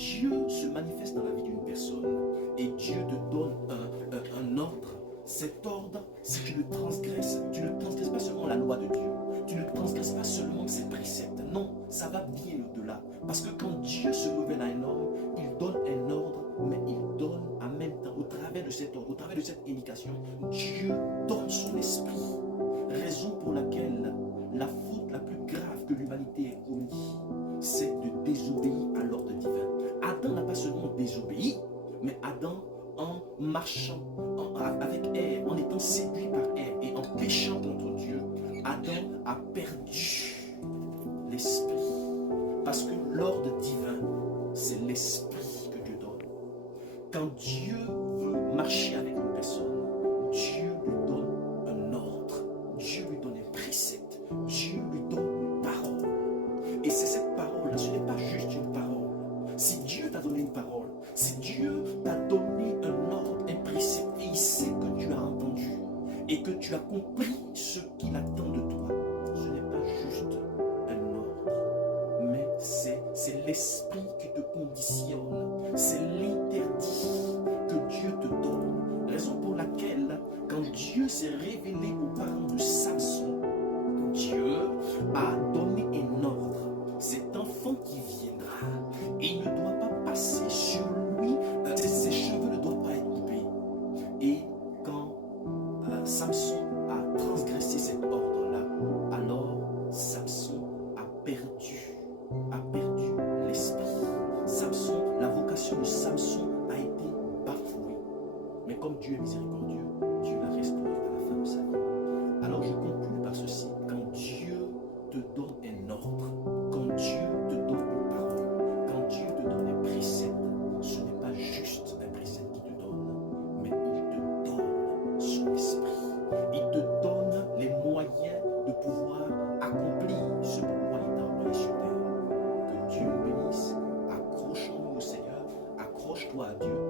Dieu se manifeste dans la vie d'une personne et Dieu te donne un ordre, cet ordre, si tu le transgresses pas seulement la loi de Dieu, tu ne transgresses pas seulement ses préceptes, non, ça va bien au-delà. Parce que quand Dieu se révèle à un homme, il donne un ordre, mais il donne en même temps, au travers de cet ordre, au travers de cette indication, Dieu donne son esprit. Raison pour laquelle la faute la plus grave que l'humanité ait commise, c'est de désobéir à l'ordre divin. Adam n'a pas seulement désobéi, mais Adam, en marchant avec Ève, en étant séduit par Ève et en péchant contre Dieu, Adam a perdu l'esprit. Parce que l'ordre divin, c'est l'esprit que Dieu donne. Quand Dieu veut marcher avec une personne, Dieu lui donne un ordre, Dieu lui donne un précepte, Dieu lui donne une parole. Et c'est cette parole-là, ce n'est pas juste une parole. Si Dieu t'a donné une parole, si Dieu t'a donné un ordre, un précepte, et il sait que tu as entendu et que tu as compris ce qu'il attend de toi, ce n'est pas juste un ordre, mais c'est l'esprit qui te conditionne, c'est l'interdit que Dieu te donne. Raison pour laquelle, quand Dieu s'est révélé aux parents de Samson, Dieu a donné un ordre. Cet enfant qui viendra, et il ne doit pas passer sur lui, ses cheveux ne doivent pas être coupés. Et quand Samson a transgressé cet ordre-là, alors Samson a perdu l'esprit. Samson, la vocation de Samson a été bafouée. Mais comme Dieu est miséricordieux, Dieu l'a restauré à la fin de sa vie. Alors je conclue par ceci. Quand Dieu te donne un ordre, quand Dieu te donne une parole, quand Dieu te donne un précepte, ce n'est pas juste un précepte qu'il te donne, mais il te donne son esprit. Il te donne les moyens de pouvoir accomplir ce pourquoi il t'a envoyé sur terre. Que Dieu nous bénisse. Accrochons-nous au Seigneur, accroche-toi à Dieu.